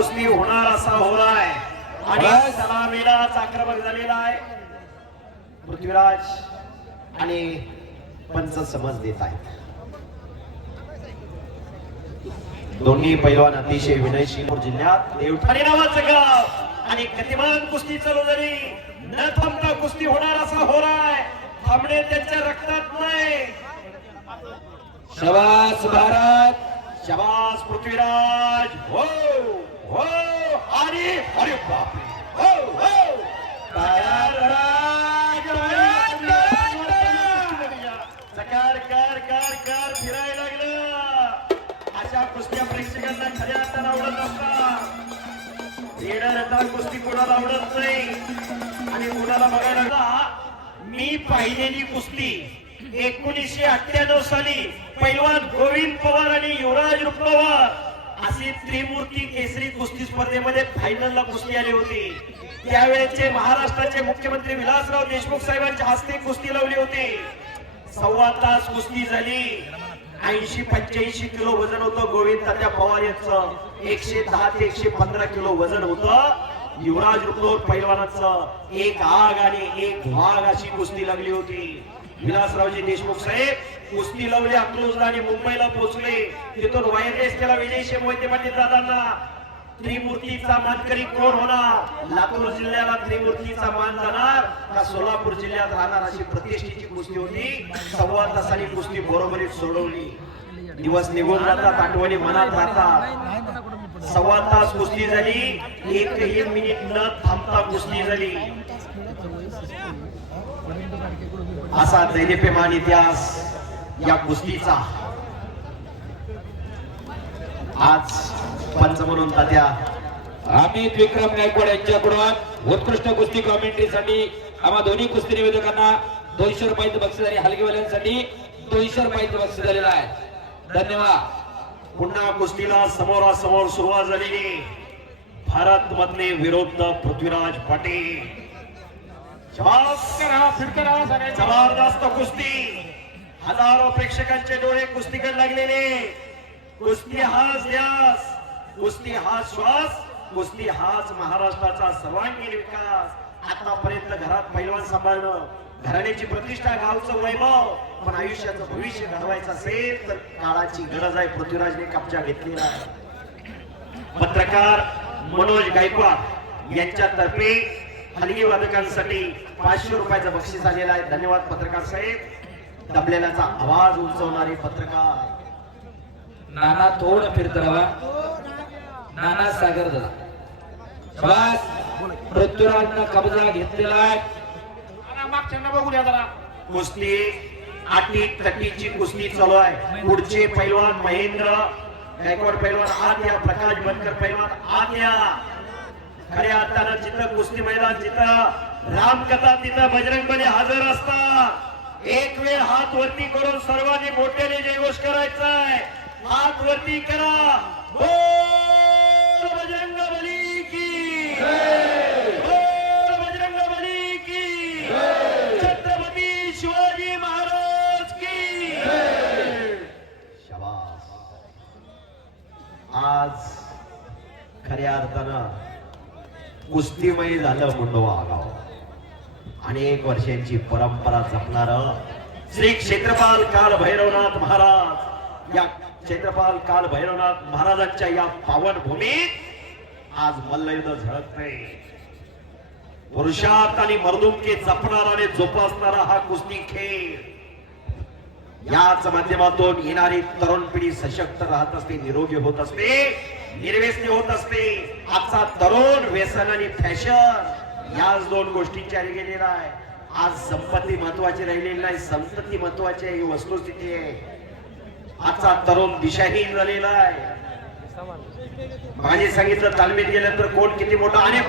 कुस्ती होणार असा होलाय आणि सलामीला आक्रमक झालेला आहे पृथ्वीराज आणि पंच समज देत आहेत. दोन्ही पैलवान अतिशय विनयशील. जिल्ह्यात देवठाणे नावाचं गाव आणि गतिमान कुस्ती चालू झाली. न थांबता कुस्ती होणार असा होलाय. थांबणे त्यांच्या रक्तात नाही. शाबास भारत, शाबास पृथ्वीराज. हो हो आणि अरे बापरे. हो हो तयार करा. सकार कर कर कर फिरायला लागलं. अशा कुस्त्या प्रेक्षकांना खऱ्या अर्थानं आवडत असतात. येणाऱ्या कुस्ती कोणाला आवडत नाही आणि कोणाला बघायला. मी पाहिलेली कुस्ती 1998 साली पैलवान गोविंद पवार आणि युवराज पवार अशी त्रिमूर्ती केसरी कुस्ती स्पर्धेमध्ये फायनलला कुस्ती आली होती. त्यावेळेचे महाराष्ट्राचे मुख्यमंत्री विलासराव देशमुख साहेबांच्या हस्ते कुस्ती लावली होती. 1.25 तास कुस्ती झाली. 80-85 किलो वजन होतं गोविंद तात्या पवार यांचं. 110 ते 115 किलो वजन होतं युवराज रुपवर पैलवानाचं. एक आग आणि एक वाघ अशी कुस्ती लागली होती. विलासरावजी देशमुख साहेब कुस्ती लावली अकलूजला आणि मुंबईला पोहोचले. तिथून वायरलेस केला विजयशी मोहिते पाटील दादांना. त्रिमूर्तीचा मानकरी कोण होणार? लातूर जिल्ह्याला त्रिमूर्तीचा मान जाणार का सोलापूर जिल्ह्यात राहणार अशी प्रतिष्ठेची कुस्ती होती. 1.25 तासांनी कुस्ती बरोबरीत सोडवली. दिवस निघून जातात, आठवणी मनात राहतात. 1.25 तास कुस्ती झाली. एकही मिनिट न थांबता कुस्ती झाली. असा दैदिप्यमान इतिहास या कुस्तीचा. आज पंच म्हणून तात्या अमित विक्रम गायकवाड यांच्याकडून उत्कृष्ट कुस्ती कॉमेंट्रीसाठी आम्हा दोन्ही कुस्ती निवेदकांना 200 रुपयाचं बक्षीस आणि हलगीवाल्यांसाठी 200 रुपयाचं बक्षीस झालेलं आहे. धन्यवाद. पुन्हा कुस्तीला समोरासमोर सुरुवात झालेली. भारत मधले विरुद्ध पृथ्वीराज पाटील. जबरदस्त कुस्ती. हजारो प्रेक्षकांचे डोळे कुस्तीकडे लागलेले. कुस्ती हाच ध्यास, कुस्ती हा श्वास, कुस्ती हाच महाराष्ट्राचा सर्वांगीण विकास. आतापर्यंत घरात पैलवान सांभाळणं, घराण्याची प्रतिष्ठा, गावचं वैभव, पण आयुष्याचं भविष्य घडवायचं असेल तर काळाची गरज आहे. पृथ्वीराजने कब्जा घेतलेला आहे. पत्रकार मनोज गायकवाड यांच्यातर्फे हलगी वादकांसाठी 500 रुपयाचं बक्षीस आलेलं आहे. धन्यवाद पत्रकार साहेब. तबल्याचा आवाज उंचवणारे पत्रकार नाना थोडं फिरत राहा. नाना सागर दादा. शाबास. पृथ्वीराजनं कब्जा घेतलेला आहे. बघूया जरा. कुस्ती आटी तटीची कुस्ती चालू आहे. पुढचे पैलवान महेंद्र गायकवाड पैलवान आत या. प्रकाश बनकर पैलवान आत या. खऱ्या अर्थानं जिथं कुस्ती मैदान, जिथं रामकथा, तिथं बजरंगबली हजर असतात. एक वेळ हात वरती करून सर्वांनी मोठ्याने जयघोष करायचा आहे. हात वरती करा. बोल बजरंगबली की जय. बोल बजरंगबली की जय. छत्रपती शिवाजी महाराज की जय. शाबास. आज खऱ्या अर्थानं कुस्तीमय झालं मुंडवा गाव. अनेक वर्षांची परंपरा जपणार श्री क्षेत्रपाल काल भैरवनाथ महाराज. या क्षेत्रपाल काल भैरवनाथ महाराजांच्या या पावन भूमीत आज मल्लयुद्ध झळकतंय. पुरुषार्थ आणि मर्दुमकी जपणारा आणि जोपासणारा हा कुस्ती खेळ. याच माध्यमातून येणारी तरुण पिढी सशक्त राहत असते, निरोगी होत असते, निर्व्यसनी होत असते. आजचा तरुण व्यसन आणि फॅशन याच दोन गोष्टींच्या आधी गेलेला आहे. आज संपत्ती महत्वाची राहिलेली नाही, संतती महत्वाची आहे. ही वस्तुस्थिती आहे. आजचा तरुण दिशाहीन झालेला आहे. माझे सांगितलं तालमीत गेल्यानंतर कोण किती मोठा आणि